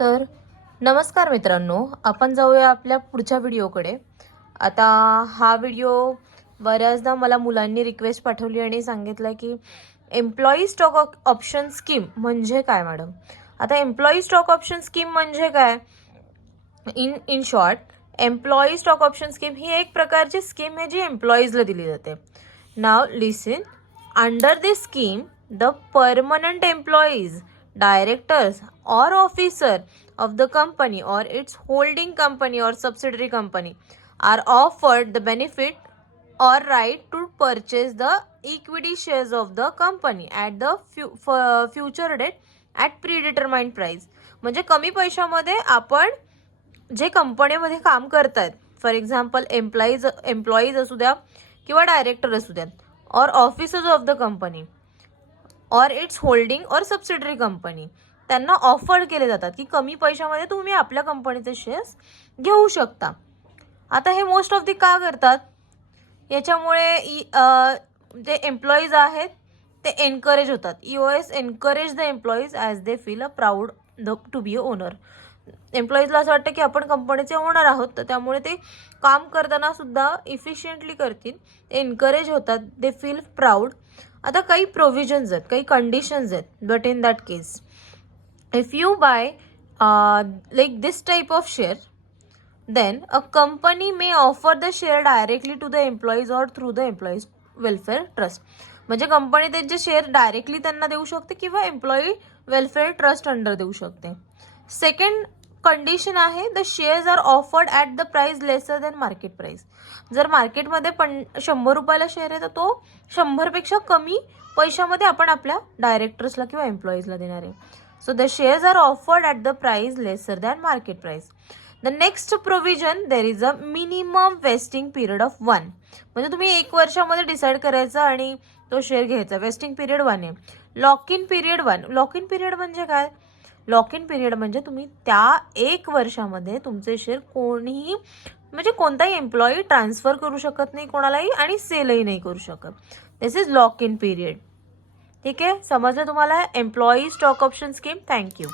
तर नमस्कार मित्रांनो, आपण जाऊया आपल्या पुढच्या व्हिडिओकडे. आता हा व्हिडिओ बऱ्याचदा मला मुलांनी रिक्वेस्ट पाठवली आणि सांगितलं की एम्प्लॉई स्टॉक ऑप्शन स्कीम म्हणजे काय मॅडम. आता एम्प्लॉई स्टॉक ऑप्शन स्कीम म्हणजे काय, in short employee stock option scheme ही एक प्रकारची स्कीम आहे जी एम्प्लॉईजला दिली जाते. Now listen, under this scheme the permanent employees, directors or officer of the company or its holding company or subsidiary company are offered the benefit or right to purchase the equity shares of the company at the future date at predetermined price. म्हणजे कमी पैशामध्ये आपण जे कंपनीमध्ये काम करतायत, for example employees असू द्या किंवा डायरेक्टर असू द्यात, और ऑफिसर्स ऑफ द कंपनी और इट्स होल्डिंग और सबसिडरी कंपनी, त्यांना ऑफर केले जातात की कमी पैशामध्ये तुम्ही आपल्या कंपनीचे शेअर्स घेऊ शकता. आता हे मोस्ट ऑफ दी का करतात, याच्यामुळे जे एम्प्लॉईज आहेत ते एनकरेज होतात. EOS encourage the employees as they feel a proud to be a owner. एम्प्लॉईजला असं वाटतं की आपण कंपनीचे ओनर आहोत, तर त्यामुळे ते काम करताना सुद्धा इफिशियंटली करतील, एनकरेज होतात, दे फील प्राऊड. आता काही प्रोव्हिजन्स आहेत, काही कंडिशन्स आहेत, but in that case if you buy like this type of share, then a company may offer the share directly to the employees or through the employees welfare trust. म्हणजे company त्यांचे share directly त्यांना देऊ शकते किंवा employee welfare trust under देऊ शकते. Second condition आहे, the shares are offered at the price lesser than market price. जर मार्केटमध्ये 100 रुपयाला शेअर आहे तर तो 100पेक्षा कमी पैशामध्ये आपण आपल्या डायरेक्टर्सला किंवा एम्प्लॉईजला देणार आहे. So the shares are offered at the price lesser than market price. The next provision, there is a minimum vesting period of 1. म्हणजे तुम्ही 1 वर्षामध्ये डिसाईड करायचं आणि तो शेअर घ्यायचा. वेस्टिंग पिरियड 1 आहे. Lock in period 1. Lock in period म्हणजे काय, लॉक इन पिरियड म्हणजे तुम्ही त्या 1 वर्षामध्ये तुमचे शेअर कोणीही म्हणजे कोणताही एम्प्लॉई ट्रान्सफर करू शकत नाही कोणालाही आणि सेलही नाही करू शकत. दिस इज लॉक इन पिरियड. ठीक आहे, समजलं तुम्हाला employee stock option scheme. Thank you.